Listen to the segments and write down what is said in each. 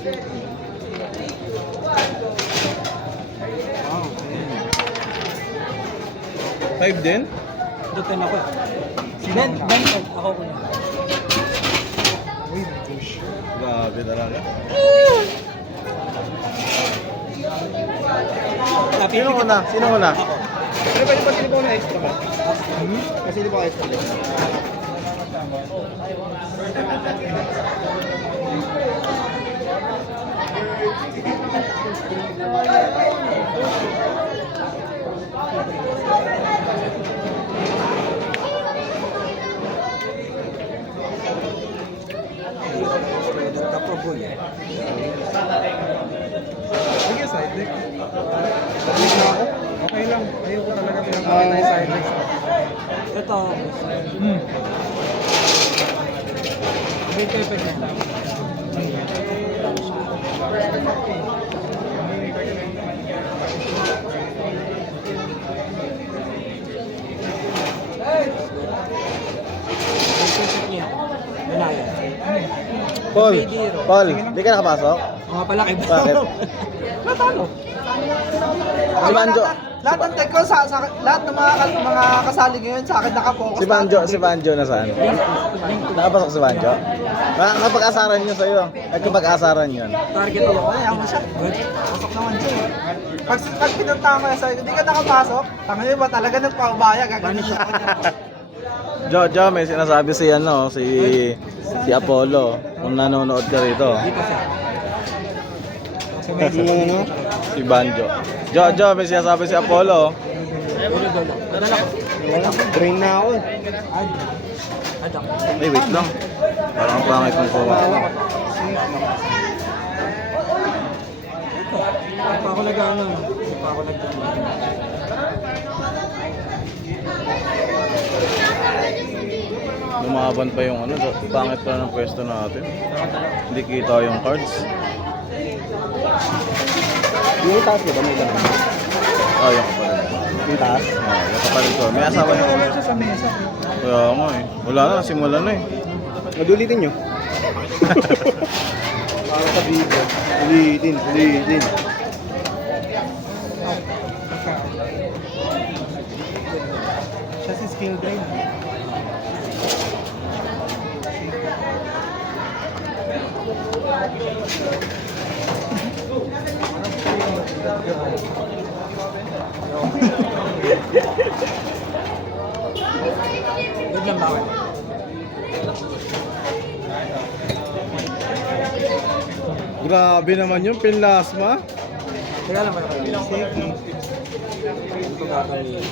Wow. 5 din? Ito 10 ako. Ben, ako ko na. Uy, may push. Grabe talaga. Sino una? Sino una? Ako. Pero pwede pa silibaw na extra ba? Kasi di ba extra din? Nagka-probo eh. Sige, side deck. Sabik na ako. Okay lang. Ayoko talaga pinapakita yung side deck. Ito. May pepe na. Paul, di ka nakapasok? Mga pala kay Bakit? Natalo. Si Banjo. Lahat ng tech ko lahat ng mga kasali ngayon sa akin nakapokus. Si Banjo nasaan? Nakapasok si Banjo? Nakapag-asaran yun sa'yo. Nagkapag-asaran yun. Target ako. Ayaw mo siya. Pasok naman siya. Pag pinunta mo sa hindi ka nakapasok, tangin ba talaga nagpaubaya gagawin siya. Jo, may sinasabi si si Apollo kung nanonood ka rito. Dito siya. Si Banjo. Jo, may sinasabi si Apollo. Dolo. Dadala ko. Drain na ako. Adak. Ay, wait lang. Parang ang pangit ng kuha. Hindi pa ako nag-ano. Hindi pa ako nag-ano. Lumaban pa yung pangit pa ng pwesto natin. Hindi kita yung cards. Yung taas ba may ganun? Yung kapalit. Yung taas? Yung kapalit ko. May asawa niya. Wala siya sa mesa. Kaya nga eh. Wala na, simula na eh. Madulitin nyo. Para sa video. Ulitin. Siya si skill drain. Good lang bawal. Grabe naman yung pinlasma. Teka lang ba naman? Ito gagawin.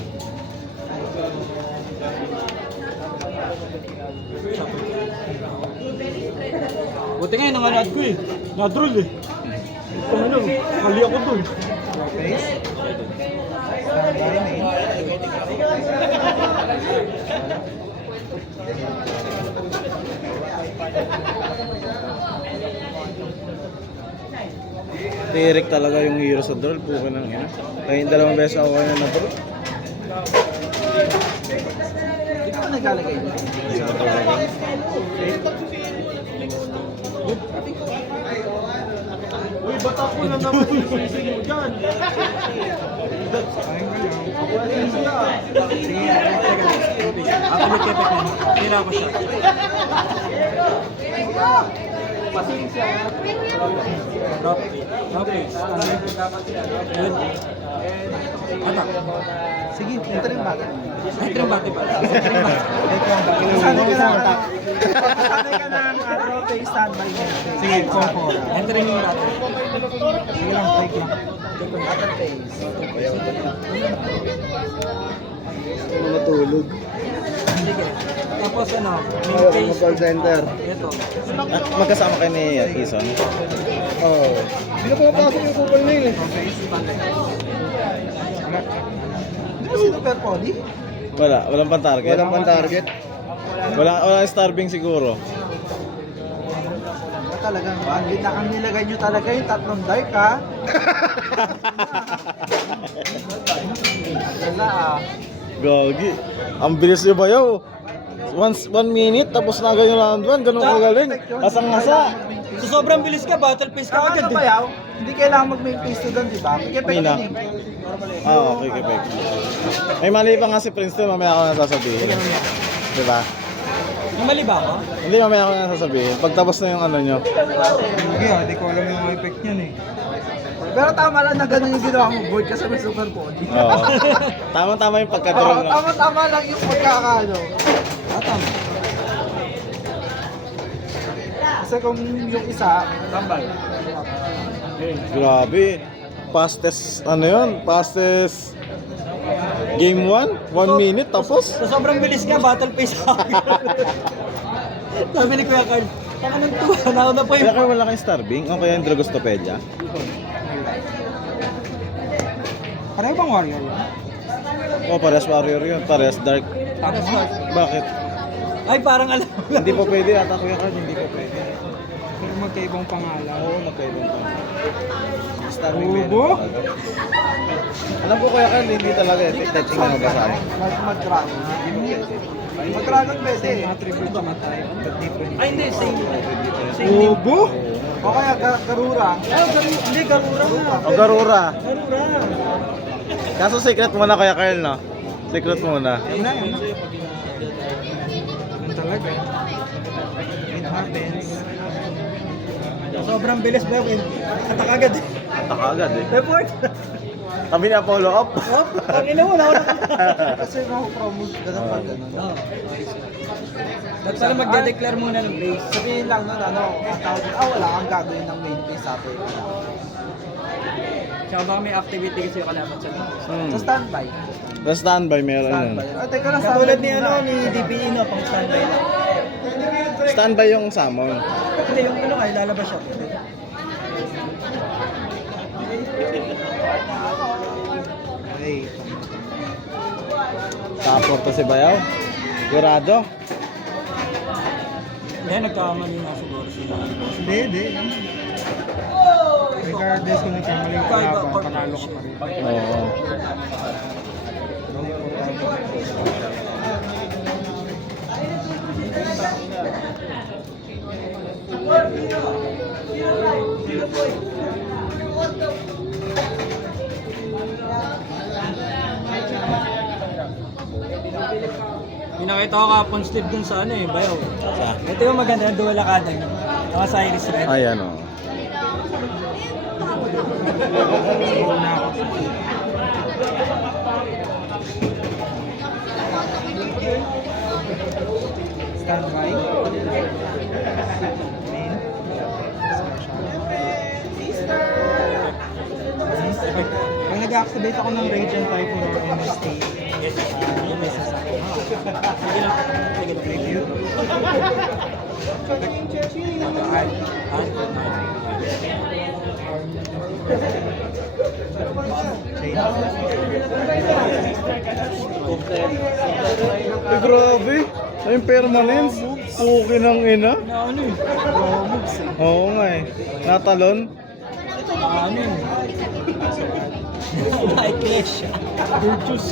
Buti nga yun ang anad ko eh. Na-droll eh. Ito nga lang, kali ako dun. Face. Standby main. Tirik talaga yung hero sa draw. Puka ng ina. Kaya yung dalawang beses ako kanya na draw. Hindi ka naglalagay ito. Sa draw. Uy, bata ko na naman yung sisig mo dyan. Ako nagkepet na. Tira ko siya. Okay. Yun. Atak. Sige, ito rin bata. Ay, trimbate pa. Sanay ka ng draw face standby main. Sige, comfort. Entering yung bate. Sige lang, take lang. Other face. Matulog. Sige. Tapos ano, main case. Call center. Ito. Magkasama kayo ni Ison. Oo. Hindi na pumapasok yung kupal na yun eh. Di ba si Super Poly? Walang pan-target. Walang pan-target. Wala starving siguro. Talagang ang nilagay nyo talaga yung tatlong dark ha. Wala ah. Gagi. Ang bilis yung bayaw. 1 minute tapos na ganyan round 1. Ganun kagaling. Asang-asa. phase. So sobrang bilis ka, battle pace ka Saka agad ano eh. bayaw, hindi kailangan mag-make phase to doon, di ba? Kikipek Nina. yun eh. Okay, kipek. May mali pa nga si Prince to, mamaya ako na sasabihin. Di ba? May mali ba ako? Hindi, mamaya ako na sasabihin. Pagtapos na yung ano nyo. Hindi ko alam yung effect niyan eh. Pero tama lang na ganun yung ginawa mo, board kasi may super body. Oo. Tama-tama yung pagka-drone. No? Tama-tama lang yung pagkakano. Tama. Kasi kung yung isa, tambal. Grabe. Fastest, ano yun? Fastest game 1? 1 minute tapos? So sobrang bilis ka, battle pace ka agad. Sabi ni Kuya Carl, taka ng tuwa, nauna po Kaya yung... kayo wala kayong Starving? O kaya yung Dragostopedia? Pareho bang warrior yun? O, parehas warrior yun. Parehas dark. Tapos Bakit? ay, parang alam mo lang. Hindi po pwede ata, Kuya Card. Hindi po pwede. Pero magkaibang pangalan. Oo, magkaibang pa. Starving Ubo? Alam ko, Kuya Card, hindi talaga eh. Tingnan mo ba sa akin? Mag-dragon. Mag-dragon pwede eh. Attribute ba matay? Ay, hindi, same. Ubo? O kaya Garura. Hindi, Garura nga. O, Garura. Garura. Kaso secret muna, Kuya Carl, no? Secret muna. Yun na yun. Yun talaga. It happens. Sobrang bilis ba yun? Atak agad eh. Atak agad eh. Report. Kami na follow up. Oh, ang ina mo, nauna ka. Kasi makupromote ka na pag gano'n. Oo. Ba't pala magde-declare muna ng base? Sabihin lang nun, ano, ang tawag dito, wala kang gagawin ng main base sa atin. Tsaka baka may activity kasi yung kalaban sa base. Sa standby. Sa standby, meron yun. Standby. Teka lang, Katulad ni standby ano, muna. ni DPE no, pang standby lang. Standby yung summon. Hindi, yung ano kayo, lalabas siya. Hey. Tapos to si Bayaw. Sigurado. Hindi, nagkamali nga siguro sila. Hindi. Regardless kung nagkamali ka Kaiba, ba, panalo ka pa rin. Oo. Pinakita ko kapon Steve dun sa ano eh, bayaw. Sa? Ito yung maganda, yung duwalakada niya. Yung sa Iris Red. Ayan o. Standby. Pag nag-activate ako ng Radiant Typhoon or MST, yung may sasakit. Sige lang. Sige lang. Review. Eh, grabe. Ay, yung permanence. Okay ng ina. Na ano eh. Oo nga eh. Natalon. Ano eh. Ay, Clash. Virtus.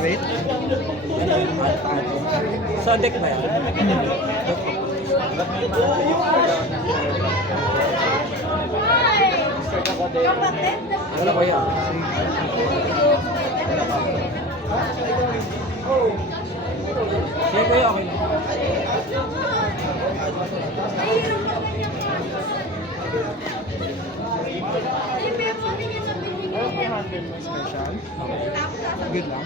Wait. Sa deck ba yan? Wala ko yan. Sige kuya, okay lang. Special. Good lang.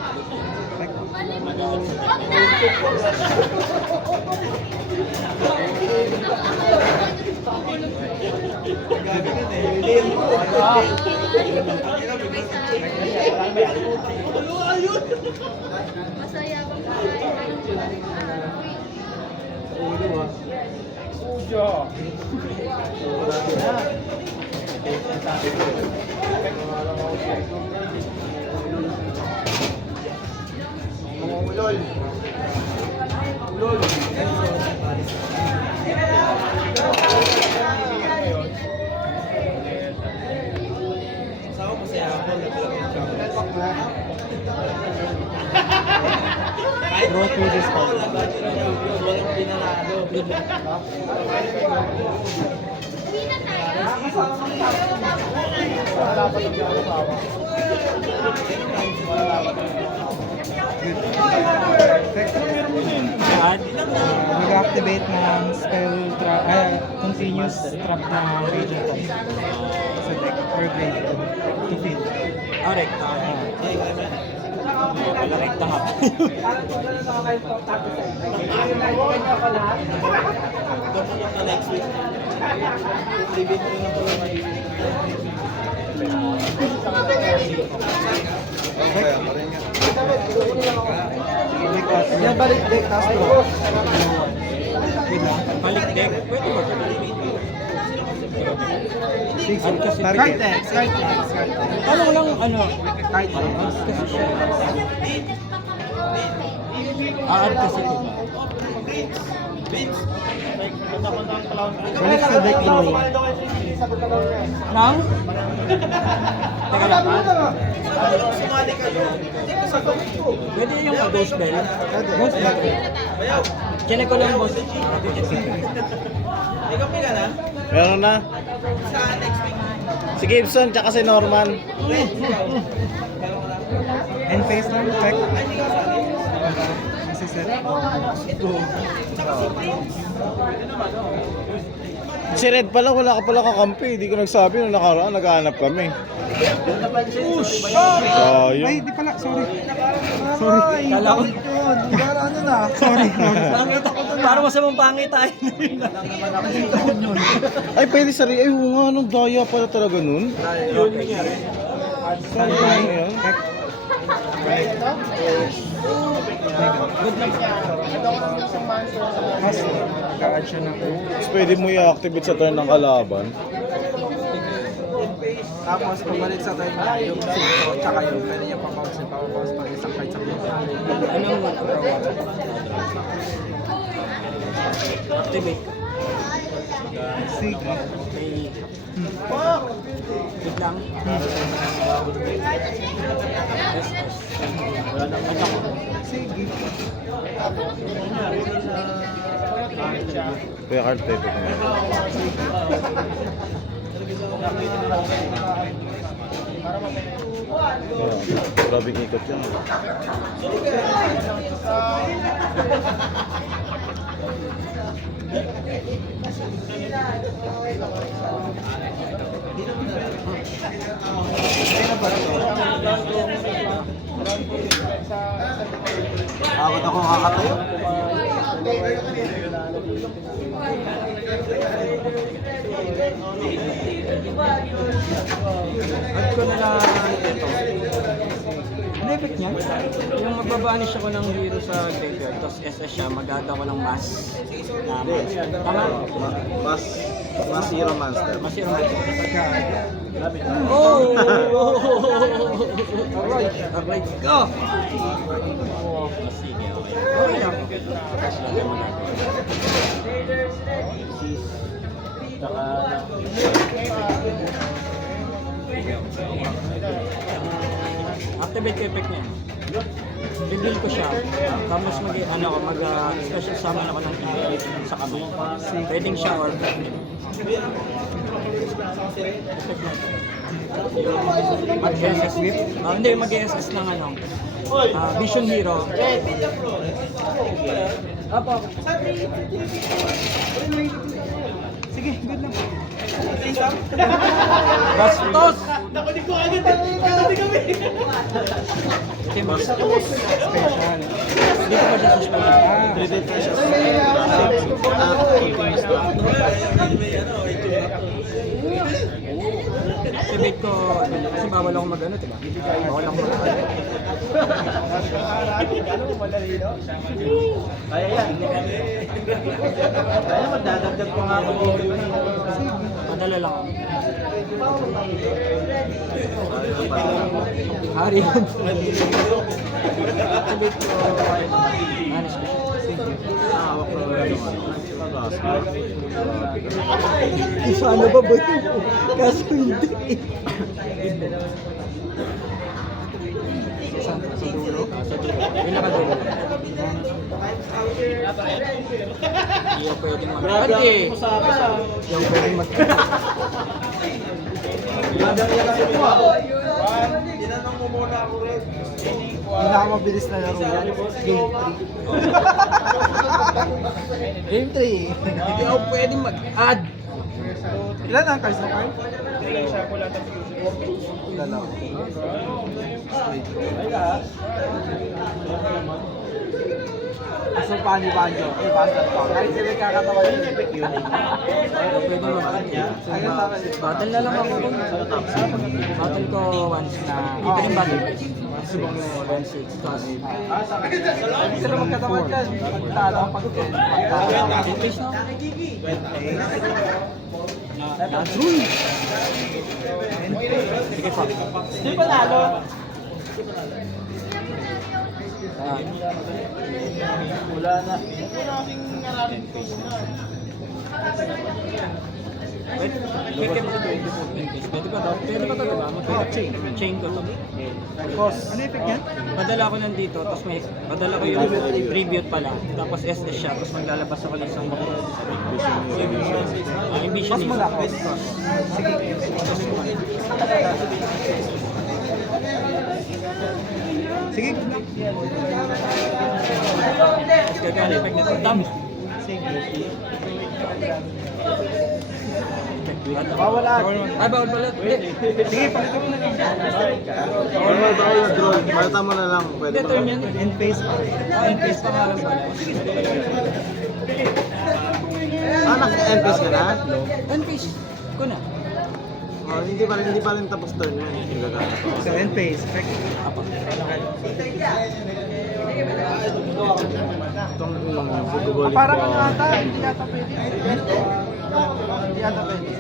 What will this call? Good luck. Yan. Mag-activate ng spell trap, continuous trap na Radiant Tide sa deck or blade to feed. Rekta. Wala rekta nga. Yan, balik deck, tapos draw. Balik deck. Pwede ba? Card kasi Card X, Card X, Card X. Ano ko lang, ano? Card X. Kasi siya. Aad kasi diba? Balik sa deck draw. Nang? Teka lang. Pwede yung ghost bell. Ghost bell. Chinek ko lang, boss. Meron na. Si Gibson, tsaka si Norman. And face lang, check. Kasi set. Si Red pala, wala ka pala kakampi. Hindi ko nagsabi nung nakaraan, naghahanap kami. Ay, Sayang. di pala, sorry. Sorry. Kala ko. Ano na? Sorry. Pangit ako doon. Parang masamang pangit tayo. Ay, pwede sa Ay, oo nga, anong daya pala talaga nun? Yun nangyari. Standby. Ayun. Check. Good luck. Mas, ka-add siya ng Tapos pwede mo i-activate sa turn ng kalaban. Tapos, pabalik sa tayo na yung sinto, tsaka yung pwede niya pang-bounce yung power-bounce pag isang kahit sa blue. Anong activate? Sige. May... Wait lang. Wala nang attack. Sige. Kaya card type ito. Grabing ikot yan. Ako na kung kakatayo. At ko na lang ito. Ano effect niya? Yung magbabanish ako ng hero sa graveyard, tapos SS siya, magada ko ng mass. Tama? Mas hero monster. Mas hero mass. Oh! Alright. Alright. Go! Sige, okay. Okay lang. Activate ko effect niya. Bibili ko siya. Tapos special summon ako ng event sa kamay. Pwedeng siya or mag-SS whip? Hindi, mag-SS ng Vision Hero. Apo. Sige, good lang. Bastos! Special. Dito pa siya sa special. Activate ko, kasi bawal ako mag-ano, diba? Bawal ako mag-ano. Kaya yan. Kaya magdadagdag pa nga ako dito. Madala lang ako. Hari yun. Activate ko, manis ko siya. Sana ba ba yun? Kaso hindi. Sa dulo? Sa dulo. Yung nakadulo. Hindi ako pwedeng mag-add eh. Hindi ako pwedeng mag-add. Pinakamabilis na laro yan. Game 3. Hindi ako pwedeng mag-add. Ilan ang cards na card? Dalawa. So, Banjo. Basta pa. Kahit sila kakatawa yun, epic yun. Hindi ako pwedeng mag-add. Battle na lang ako. Battle ko once na. Ito yung battle. 1-6. Tapos, Hindi sila magkatawa dyan. Pagtalo, pag-10. 10 face na. Nadrun! Sige pa. Hindi pa nalo. Wala na. Pwede ba daw? Pwede ba ito, diba? Chain ko to. Boss. Ano effect yan? Padala ko nandito, tapos may padala ko yung tribute pala. Tapos SS siya, tapos maglalabas ako ng isang ambition Mas malaki. Sige. Sige. Tapos gagana effect nito. Dami. Bawal at. Ay, bawal pala. Sige, pakita mo na lang. Draw. Malta mo na lang. Pwede Hindi, ba? turn yan. In face pa. In face pa nga lang pala. Naka-NPS ka na? In face ko na. Oh, hindi pa rin tapos turn yun. Yung gagana pa. So, in face. Effect. Apa. Itong pag-goaling Parang ko. ano ata, hindi yata pwede. Hindi yata pwede.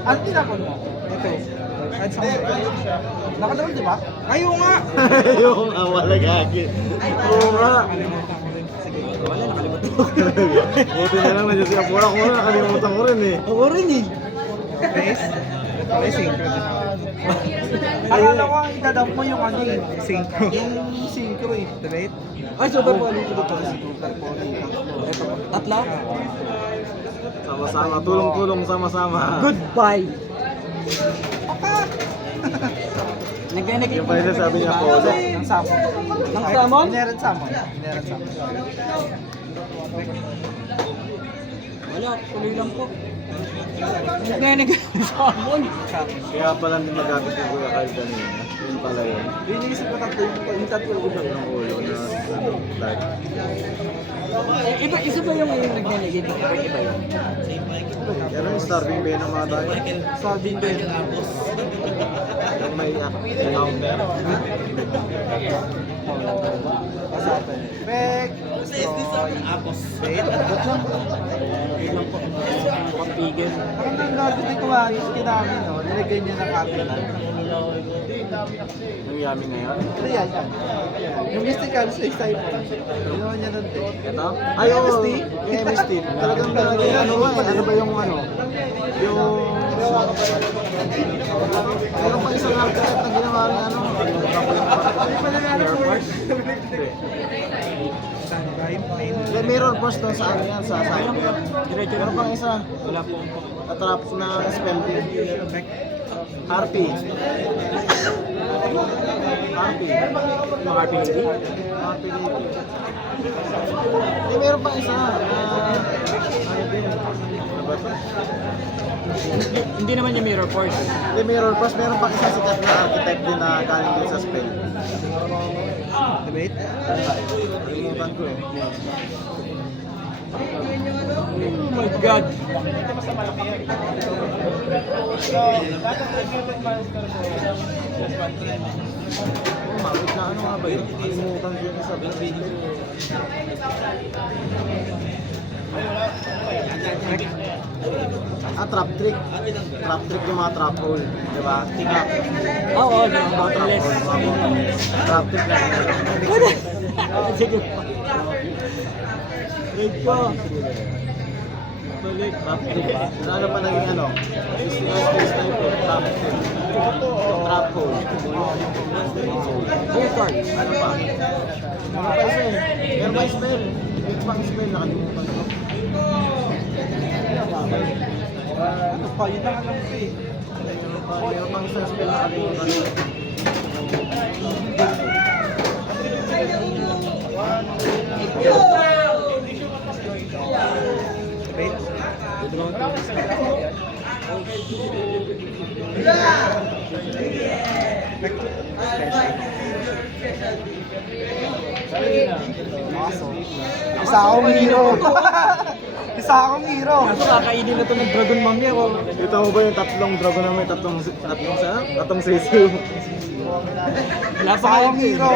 Ano tinapon mo? Ito. Kahit sa kumpay. Nakadawal, di ba? Ayaw nga! Yung wala gagi. Oo nga. Kalimutan ko rin. Sige. Wala, nakalimutan ko. Buti na lang nandiyan si Apura ko na. Nakalimutan ko rin eh. Ako rin eh. Face. May synchro din ako. Akala ko ang idadamp mo yung ano eh. Synchro. Yung synchro eh. Right? Ay, super poly. Super poly. Ito, tatla. Sama-sama. Tulong-tulong sama-sama. Goodbye. Nag-nag Yung pala sabi niya po. Ng samon. Ng samon? Inherent samon. Inherent samon. Wala, tuloy lang po. Nag-nag samon. Kaya pala hindi magamit yung Kuya Carl kanina. Yun pala yun. Iniisip ko tatlo yung tatlo yung iba. Yung ulo na ano, like. Iba, isa ba yung nag-nag ito? Iba yun. Pero yung starving bay na mga tayo. Solving din. Yung may counter. Pasapan. Peg. Destroy. Wait. Ba't lang? Wait lang po. Pampigil. Ang gagawin ni Kumaris, kinami, no? Nilagay niya ng capital. Yung yummy ngayon. Ano yan? Yung mystical sa type. Ginawa niya ng deck. Ito? Ay, oo. MST? Yung MST. Talagang ano ba eh? Ano ba yung ano? Yung... Meron pa isang architect na ginawa rin ano? Mirror Force? Hindi. May Mirror Force doon sa ano yan? Sa side. Diretso Meron pang isa. Wala po. Natrap na spell din. Harpy. Harpy. Mga RPG. Harpy dito. Meron pang isa. Ano din? Ano ba ito? Hindi naman yung Mirror Force. May Mirror Force, meron pang isang sikat na architect din na galing din sa spell. Debate? Kalimutan ko eh. Oh my God. Wait na ano nga ba yun? Kalimutan ko yung isa. Trap trick. Trap trick yung mga trap hole. Diba? Trap. Oo, yung bottomless. Trap trick lang. Sige pa. Wait pa. Balik. Trap trick. Ano pa naging ano? Space type of trap trick. Trap hole. Full card. Ano pa? Ano pa isa eh? Yung may spell. Yung pang spell, nakalimutan ko. Ano pa, yun lang alam ko eh. Yung pang isang spell, nakalimutan ko. Debate. Isa akong hero. Isa akong hero. Kaso kakainin na to ng Dragon Mami ako. Kita mo ba yung tatlong dragon namin? Tatlong sisiw. Wala pa kayong hero.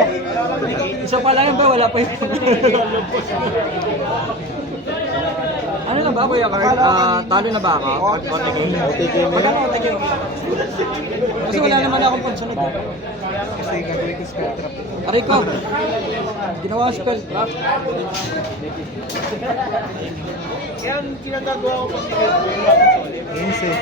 Isa pa lang yun ba? Wala pa yung Ano na ba, Kuya Card? Talo na ba ako? OTK? OTK mo Magkano yan? OTK? Kasi wala naman akong pansunod. Kasi gagawin ko spell trap. Aray ko! Ginawa ang spell trap. Yan, kinagagawa ko pag Games eh.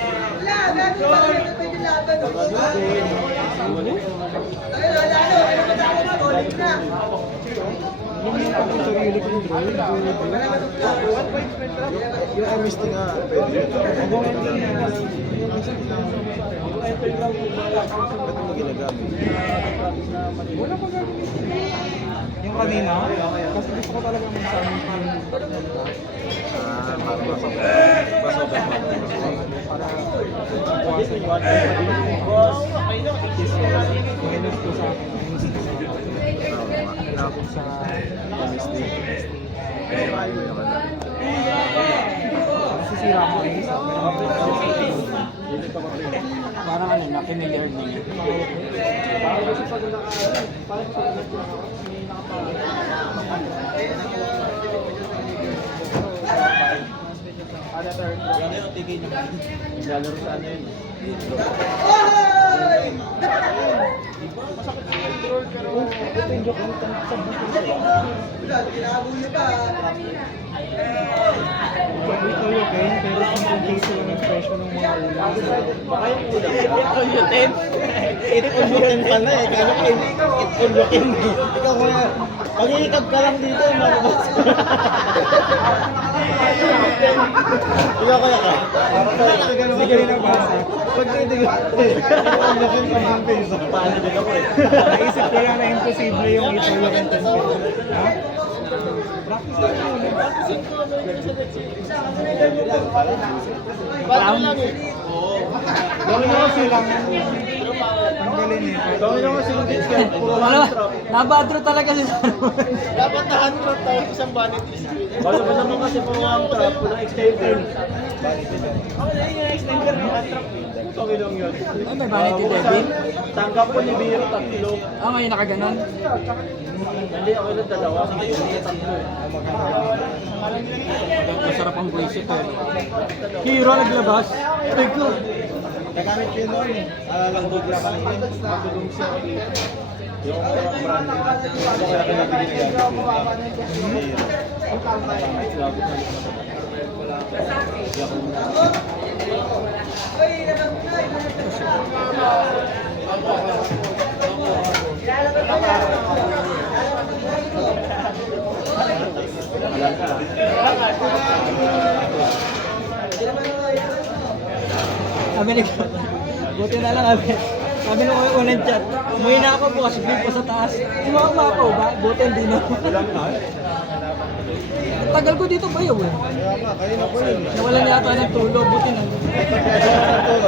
yung MST nga, pwede yun. Ba't mo ginagamit? Yung kanina, kasi gusto ko talaga mag-summon yung Para masok. Masok ang para buwasan yung minus ko sa akin, minus ko sa MST. Kaya ayaw mo yung ano. nasisira ko yung isa. Parang ano, na-familiar na yun. Naglalaro sa ano yun. Ito yung kain, pero kung piso lang yung presyo ng mga ulam. Baka yung ulam. It on you 10 pa na eh. Kaya it on you 10. Ikaw kuya, pag-iikab ka lang dito, malabas. Ikaw kuya ka. Sige rin ang basa. Pag dito ka, it on you 10 pa ng peso. Paano din ako eh. Naisip ko lang na imposible yung ito yung 10 pesos. Ha? Practice lang yun. Gawin mo kasi lang. Ang galing eh. Gawin ako silang discount. Puro Ano? hand trap. Nabadro talaga si Dapat na hand trap tapos isang vanity screen. Wala pa naman kasi pang hand trap, walang extender. Ako na yung extender ng hand trap. Putang ilong yun. Ay, may vanity Devin. Tanggap ko ni Biro, tatlo. Ngayon nakaganon. Hindi, ako lang dalawa. Hindi, tatlo eh. Masarap ang buwisit eh. Hero naglabas. Teko. Nagamit ko yun noon eh. Langgod lang kanina. Matulong siya. Yung brand. Ako kaya kinabigyan niya. Sabi ni buti na lang sabi nung unang chat, umuwi na ako bukas, big pa sa taas. Sumama ako ba? Buti hindi na. Tagal ko dito ba yun eh? Kaya nga, kayo na po yun. Nawalan yata ng tulo, buti na.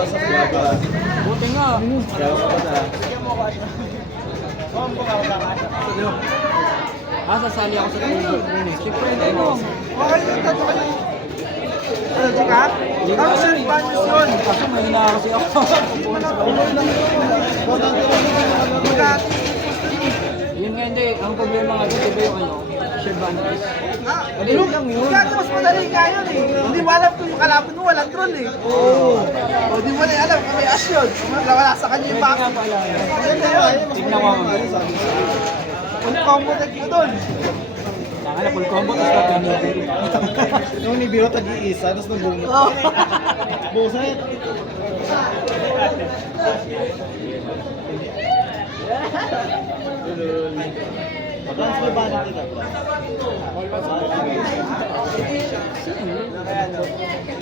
Sa plaga. Buti nga. Kaya ko ba na? Sasali ako sa tulo. Siyempre, hindi mo. Okay, ito kayo. Ano, Jika? Tapos yung Spanish yun. Kaso may na kasi ako. Yun nga hindi, ang problema nga dito ba yung ano, Cervantes. Hindi lang yun. Kaya mas madali nga yun eh. Hindi mo alam kung yung kalaban mo walang troll eh. Oo. O di mo na alam kung may as yun. Wala sa kanya yung Hindi back. nga pala. Tignan ko ang Kung combo deck mo dun. Tanga na, full combo, tapos natin. Nung ni Biro tag-iisa, tapos nabunot. Buset! Magkano sa vanity ka?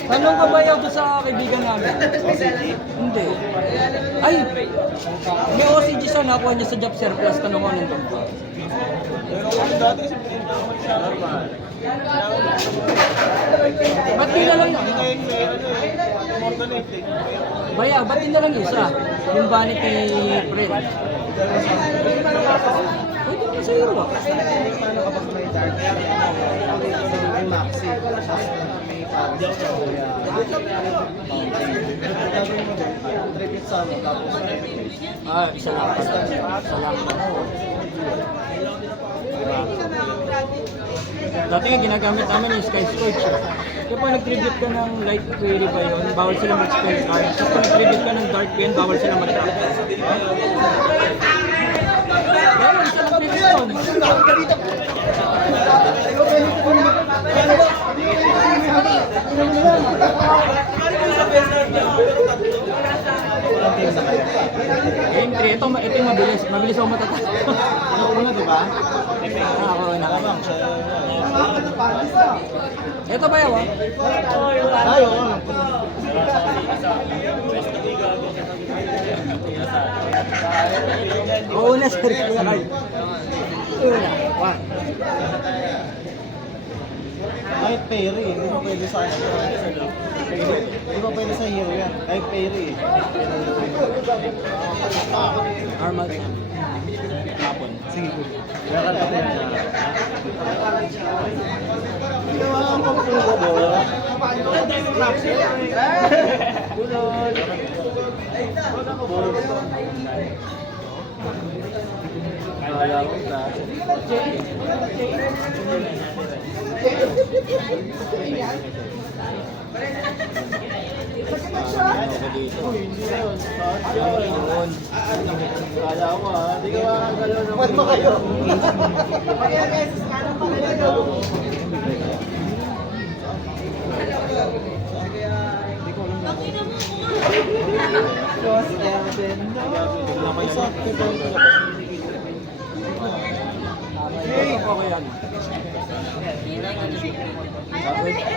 Tanong ka ba yaw doon sa kaibigan namin? Hindi. Ay! May OCG siya, nakuha niya sa job surplus. Tanong ko anong ganito. Dati kasi pininaman siya. Normal. Ba't di na lang yun? Ngayon may ano eh. More than it eh. Baya, ba't di na lang isa? Yung vanity print. Pwede naman sa Euro ah. Paano kapag may dark? May maxi. May Tribute sa ano. Tapos Ah, isa lang pala. Isa lang pala. Dati nga ginagamit namin yung Sky Scorch. Kaya pag nag-tribute ka ng light query ba yun, bawal sila mag-spell card. So pag nag-tribute ka ng dark pen, bawal sila mag-trap. Kaya isa lang tribute yun. Game 3, ito yung mabilis. Mabilis ako matatalo. ano una, di ba? Ako na. Tama, siya. Ito ba yaw ah? Tayo. Oo na, sir. Kaya una. One. Kahit Perry, hindi mo pwede sa ano. Hindi mo pwede sa hero yan. Kahit Perry. Normal yan. Hapon. Sige po. Kaya ka na yan. Ginawa ka mo po ko ba? Kaya ko na. Ano ka dito? Yun. Kaya ko ah. Di ka makagalaw ng ba't ba kayo? Isa, tipo. Okay yan.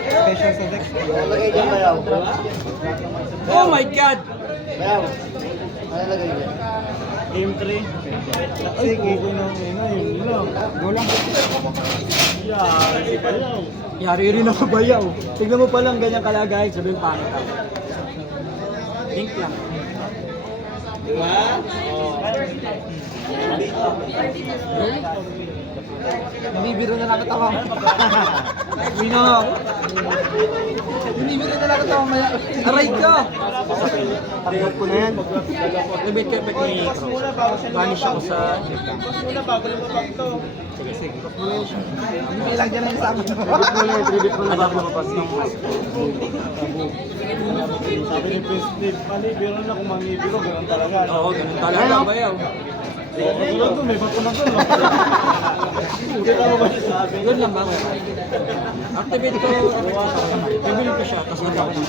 Special sa deck. Lagay dyan bayaw. Oh my God! Bayaw. Ano lagay dyan? Game 3. Ay, kuko na yun lang. Go lang. Yeah, si bayaw. Yari rin ako bayaw. Tignan mo palang ganyan kalagay, sabihin pangit ako. Link lang. Diba? Oh. Nabibiro na lang ako. Uy na ako. Nabibiro na lang ako maya. Aray ka! Tanggap ko na yan. Activate ka effect ni Cross. Vanish ako sa Muna bago lumabag to. Sige, sige. Hindi lang dyan ang sama. Tribute mo na bago lumabas ng mask. Sabi ni Prince Steve, manibiro na kung manibiro, gano'n talaga. Oo, ganun talaga bayaw. Tulad doon, may bato na doon. Hindi ka mo ba sabi? Yun lang ba? Activate ko, reveal ko siya, tapos nagawa ko.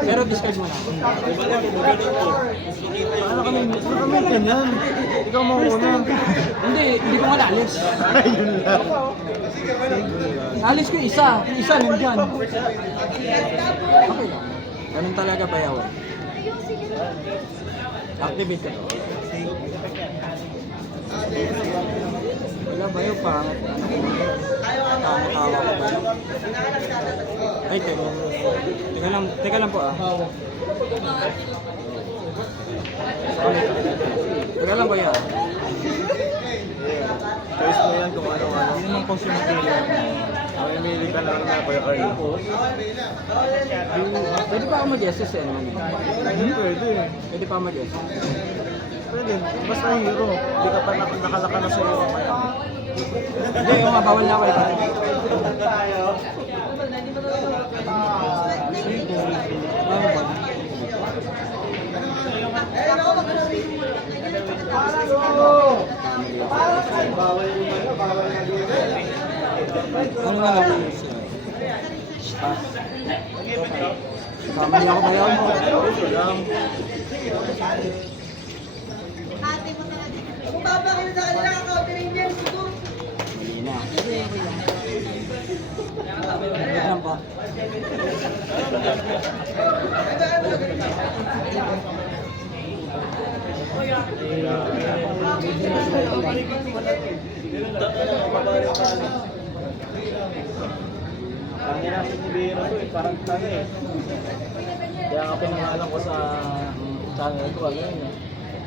Pero discard mo na. Ano kami ganyan? Ikaw mauna. Hindi ko nga naalis. Ayun lang. Naalis ko isa. Yung isa nandyan. Okay lang. Ganun talaga bayawan. Activate ko. Wala ba yung pangit? Tawa ko ba? Ay, teka lang po ah. Teka lang ba yan? Choice mo yan kung ano-ano. Hindi naman post yung material. Mamimili ka lang na Kuya Carl. Pwede pa ako mag-SS eh. Hindi pwede. Pwede pa mag-SS. Pwede. Basta hero. Hindi ka pa nakalaka na sa iyo. Hindi, yung nga, bawal na ako eh. Ano nga lang? Tama niya ako ba yun? Ate mo na. Kung babakit sa kanila, ako, pinigyan siguro. Okay, okay lang. Wait lang po. Tangin na si Biro to eh, parang tanga eh. Kaya nga pinangalan ko sa channel ko, ano yun eh.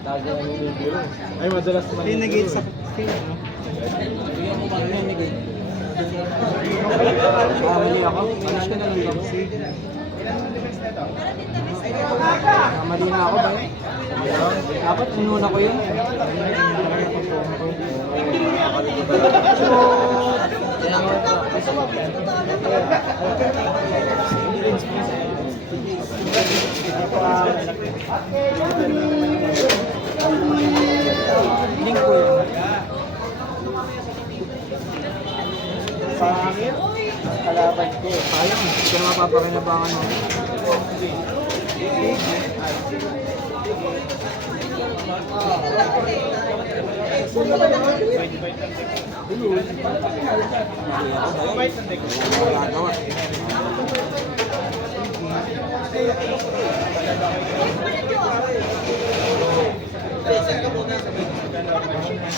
Lagi na yung Biro. Ay, madalas naman Yung nag-8 sa scale, no? Bigyan mo ba yun, Miguel? Mali ako. Alis ka na lang daw. Mali na ako ba? Dapat inuna ko yun. Link ko yun. Pangit. Kalaban ko. Sayang, hindi ko na mapapakinabangan mo.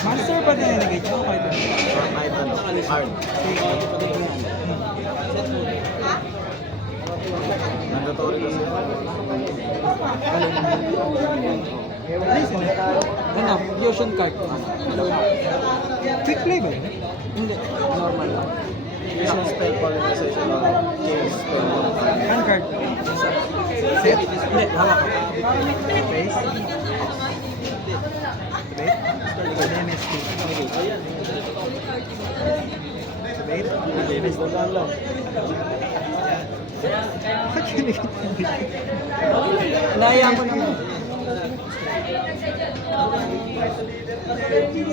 Master ba din nag-8 mo? Kahit ano? Kahit ano, hard. Mandatory kasi. Ano, fusion card. Quick play ba yun? Hindi, normal lang. Using spell polymerization on change spell modifier. Hand card. Set? Hindi, hawak ko. Face. Wait. Pwede MST. Wait. Wala lang. Ba't yun hindi? Inayaan ko naman.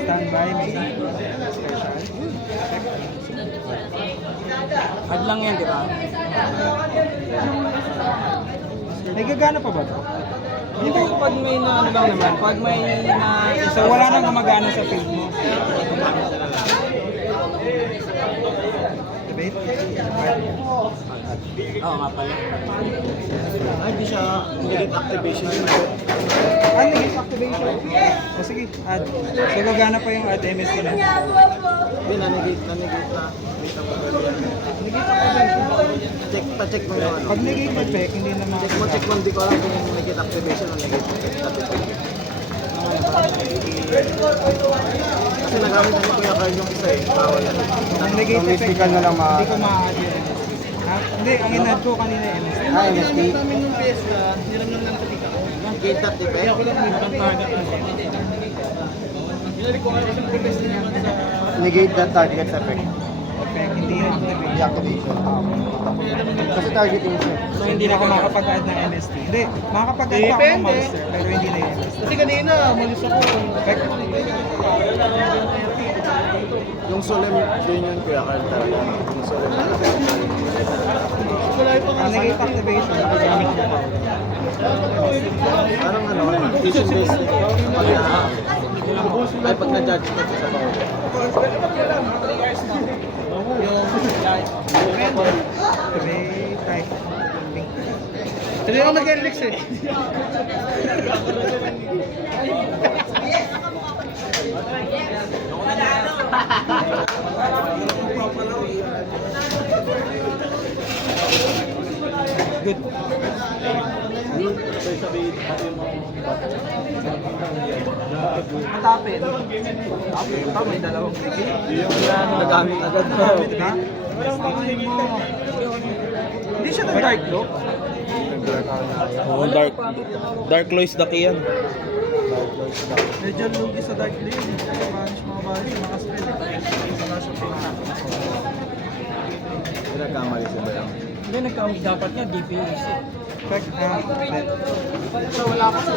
Standby, may special. Hard lang yan, di ba? May gagana pa ba ito? Hindi, pag may na ano lang naman, pag may na So wala nang gumagana sa field mo. Debate? Oo nga pala. Ay, di siya negate activation yun. Ah, negate activation. O sige, add. So gagana pa yung add MST na. Hindi, na-negate na. Wait na pa. Check mo yung ano. Pag negate effect, hindi na Check mo, hindi ko alam kung negate activation o negate effect. Kasi nagamit na ni Kuya Carl yung isa eh. Bawal na. Ang negate effect, Domestical na lang hindi ko ma-add yun. Ha? Hindi, ang in-add ko kanina MST. MST. Gate that effect. Negate that target effect. Effect, hindi na activate. Deactivation. Kasi targeting siya. So hindi na ako makapag-add ng MST. Hindi, makakapag-add pa ako ng monster, pero hindi na yung MST. Kasi kanina, malis ako. Effect, Yung solemn din yun, Kuya Carl talaga. Yung solemn ang negate activation, nakagamit ko pa. parang ano, vision based. Ay, pag na-judge ko sa bawal. Activate, type. Hindi ako nag-elix eh. Good. Matapin. Tapos may dalawang brigade. Yung nagamit agad. Ha? Hindi siya nag-dark look. Oh, Dark Lois Daki yan. Medyo lugi sa dark lane. Mga banish, mga spell. Wala siya Nagkamali sa balang. Hindi, dapat nga DPS eh. Effect, So wala ka sa...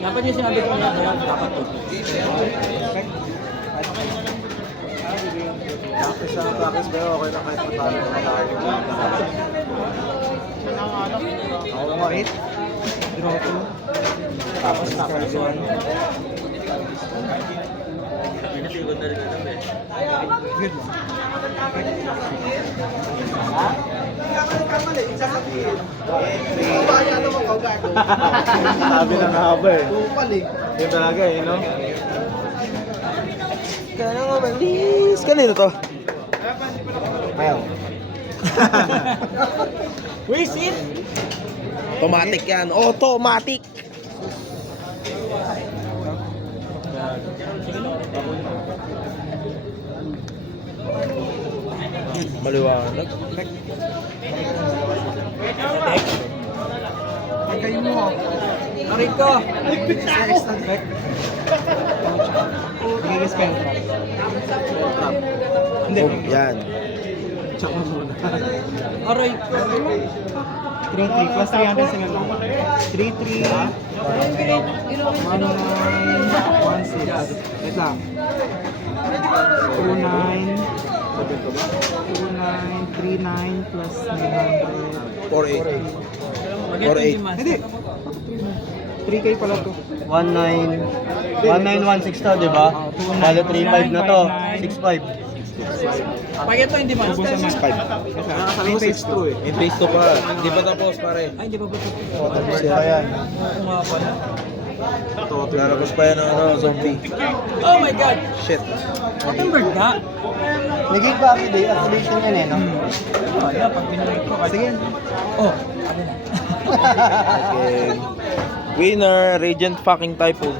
Dapat yung sinabi ko na dapat DPS. effect. Practice na practice pero okay na kahit matalo ka matalo. Ako nga. Wait. Draw 2. Tapos discard 1. Good lang. Sabi na nga ba eh. Yun talaga eh, no? Kaya nga, malis. Kanino to? Ayaw. Wisit! Automatic yan. Automatic. Maliwanag. Kayo mo. Aray ko! Extra deck. Bigay spell trap. Hindi. Yan. Aray ko! 3-3 plus 300 sa lang. 3-3. 1-9. 1-6. Wait lang. 2-9. 2-9. 3-9 plus 900. 4-8. Maganda 4-8. yung master. Hindi. 3K pala to. 1916 to, di ba? Bale 35 na to. 65. Pag ito hindi master. Ubusan na. 3 phase 2 eh. May phase 2 pa. Hindi pa tapos, pare. Ay, hindi pa ba ito? Tapos pa yan. Oo nga pala. Lalabas pa yan ng zombie. Oh my God! Shit. September ka? Nagig ba ako day? Activation yan eh, no? Wala, pag binalik ko. Sige. Oh, ano na? Okay. Winner, Radiant fucking Typhoon.